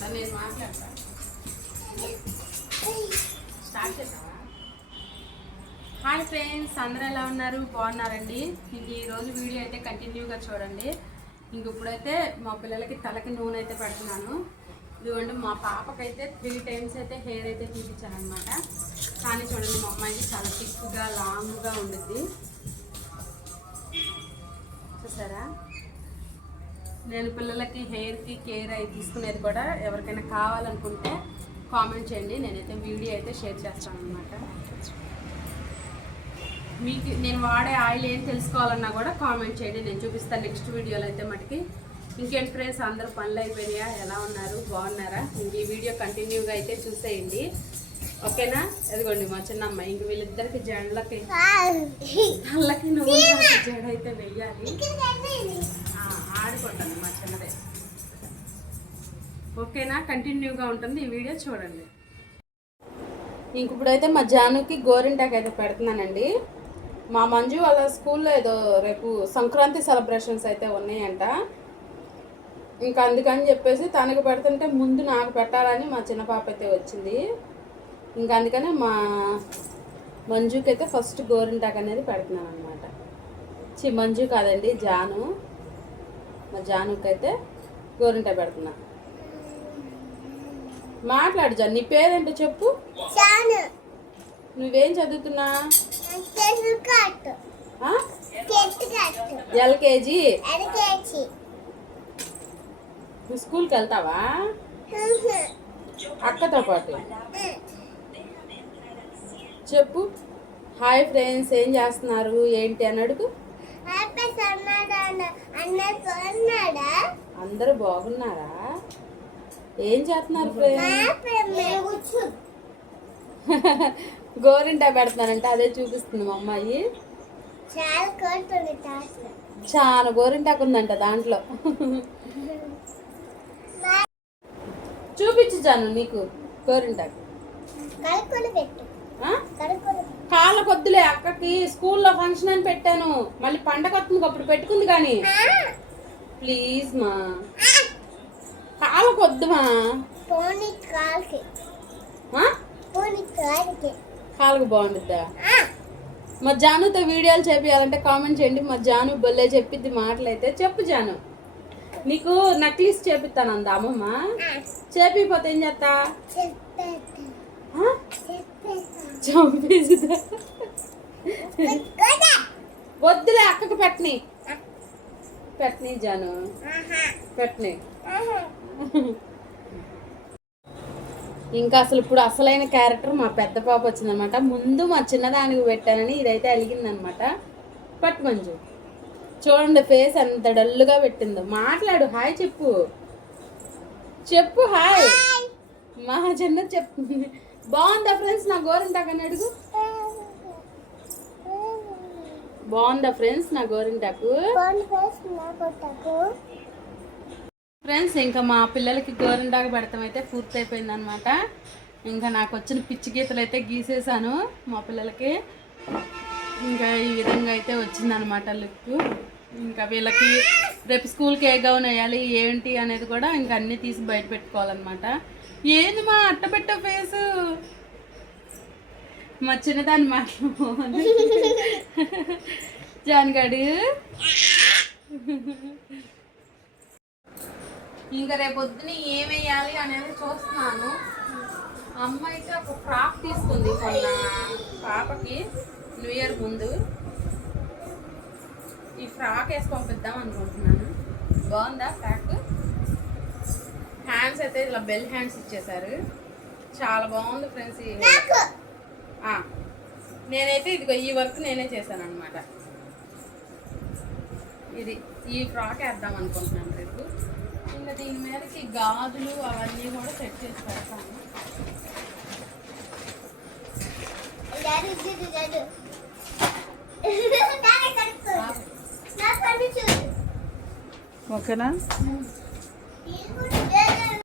నేను మాట్లాడతా. స్టార్ట్ చేస్తావా? హాయ్ ఫ్రెండ్స్, అందరూ ఎలా ఉన్నారు? బాగున్నారండి. ఇంక ఈరోజు వీడియో అయితే కంటిన్యూగా చూడండి. ఇంక ఇప్పుడైతే మా పిల్లలకి తలకి నూనె అయితే పెడుతున్నాను. ఇదిగోండి, మా పాపకైతే 3 times అయితే హెయిర్ అయితే తీపించాను అనమాట. కానీ చూడండి, మా అమ్మాయికి చాలా థిక్గా లాంగ్గా ఉండిద్ది. చూసారా? నేను పిల్లలకి హెయిర్కి కేర్ అయి తీసుకునేది కూడా ఎవరికైనా కావాలనుకుంటే కామెంట్ చేయండి. నేనైతే వీడియో అయితే షేర్ చేస్తాను అనమాట. మీకు నేను వాడే ఆయిల్ ఏం తెలుసుకోవాలన్నా కూడా కామెంట్ చేయండి, నేను చూపిస్తాను నెక్స్ట్ వీడియోలో అయితే మటుకి. ఇంకేంటి ఫ్రెండ్స్, అందరూ పనులు అయిపోయినాయా? ఎలా ఉన్నారు? బాగున్నారా? ఇంక ఈ వీడియో కంటిన్యూగా అయితే చూసేయండి, ఓకేనా? ఎదుగోండి మా చిన్న అమ్మాయి. ఇంక వీళ్ళిద్దరికి జడలకి కళ్ళకి నువ్వు జడ అయితే వెయ్యాలి. ఆడుకుంటాను మా చిన్నదే, ఓకేనా? కంటిన్యూగా ఉంటుంది ఈ వీడియో చూడండి. ఇంక ఇప్పుడైతే మా జానుకి గోరింటాకు అయితే పెడుతున్నానండి. మా మంజు వాళ్ళ స్కూల్లో ఏదో రేపు సంక్రాంతి సెలబ్రేషన్స్ అయితే ఉన్నాయంట. ఇంకా అందుకని చెప్పేసి తనకు పెడుతుంటే ముందు నాకు పెట్టాలని మా చిన్న పాప అయితే వచ్చింది. ఇంకా అందుకనే మా మంజుకి అయితే ఫస్ట్ గోరింటాకు అనేది పెడుతున్నాను అనమాట. మంజు కాదండి, జాను. మా జానుకి అయితే గోరింటాకు పెడుతున్నా. మాట్లాడు జాను, నీ పేరేంటో చెప్పు. నువ్వేం చదువుతున్నా? ఎల్కేజీ. నువ్వు స్కూల్కి వెళ్తావా అక్కతో పాటు? చెప్పు. హాయ్ ఫ్రెండ్స్, ఏం చేస్తున్నారు ఏంటి అని అడుగు. అందరూ బాగున్నారా? ఏం చేస్తున్నారు ఫ్రెండ్స్? గోరింటా పెడుతున్నానంటే అదే చూపిస్తుంది మా అమ్మాయి. చాలా గోరింటాకు ఉందంట దాంట్లో. చూపించు జాను నీకు గోరింటాకు. కాళ్ళ కొద్దులే, అక్కకి స్కూల్లో ఫంక్షన్ అని పెట్టాను. మళ్ళీ పండగ వస్తుంది, అప్పుడు పెట్టుకుంది. కానీ ప్లీజ్ మా కాళ్ళ కొద్దుమా. కాళ్ళకు బాగుంటుందా? మా జానుతో వీడియోలు చేపియాలంటే కామెంట్ చేయండి. మా జాను బొల్లే చెప్పిద్ది మాటలైతే. చెప్పు జాను, నీకు నక్లీస్ చేపిస్తాను అంద అమ్మమ్మ. చేపిపోతే ఏం చేస్తా? చంపేసిదా? వద్దులే, అక్కకు పెట్టని పెట్టని జాను, పెట్టని. ఇంకా అసలు ఇప్పుడు అసలైన క్యారెక్టర్ మా పెద్ద పాప వచ్చిందనమాట. ముందు మా చిన్నదానికి పెట్టానని ఇదైతే అలిగిందనమాట. పట్టు మంజు, చూడండి ఫేస్ ఎంత డల్లుగా పెట్టిందో. మాట్లాడు, హాయ్ చెప్పు. చెప్పు హాయ్. మా చిన్న చెప్తుంది. బాగుందా ఫ్రెండ్స్ నా గోరింటాకు అని అడుగు. బాగుందా ఫ్రెండ్స్ నా గోరింటాకు? ఫ్రెండ్స్, ఇంకా మా పిల్లలకి గోరింటాకు పెడతాం అయితే పూర్తి అయిపోయింది అనమాట. ఇంకా నాకు వచ్చిన పిచ్చి గీతలు అయితే గీసేసాను మా పిల్లలకి. ఇంకా ఈ విధంగా అయితే వచ్చిందనమాట లుక్. ఇంకా వీళ్ళకి రేపు స్కూల్కి ఏ గౌన్ వేయాలి ఏంటి అనేది కూడా ఇంకా అన్నీ తీసి బయట పెట్టుకోవాలన్నమాట. ఏంది మా అట్టబెట్ట ఫేసు? మా చిన్నదాన్ని మాట్లాడు జాన్గాడు. ఇంకా రేపు పొద్దున ఏం వేయాలి అనేది చూస్తున్నాను. అమ్మ అయితే ఒక ఫ్రాక్ తీసుకుంది మొన్న పాపకి న్యూ ఇయర్ ముందు. ఈ ఫ్రాక్ వేసి పంపిద్దాం అనుకుంటున్నాను. బాగుందా ఫ్రాక్? హ్యాండ్స్ అయితే ఇలా బెల్ హ్యాండ్స్ ఇచ్చేసారు, చాలా బాగుంది ఫ్రెండ్స్. నేనైతే ఇదిగో ఈ వర్క్ నేనే చేశాను అనమాట. ఇది ఈ ఫ్రాక్ వేద్దాం అనుకుంటున్నాను రేపు. ఇంకా దీని మీదకి గాజులు అవన్నీ కూడా సెట్ చేసి పెడతాను. ఓకేనా?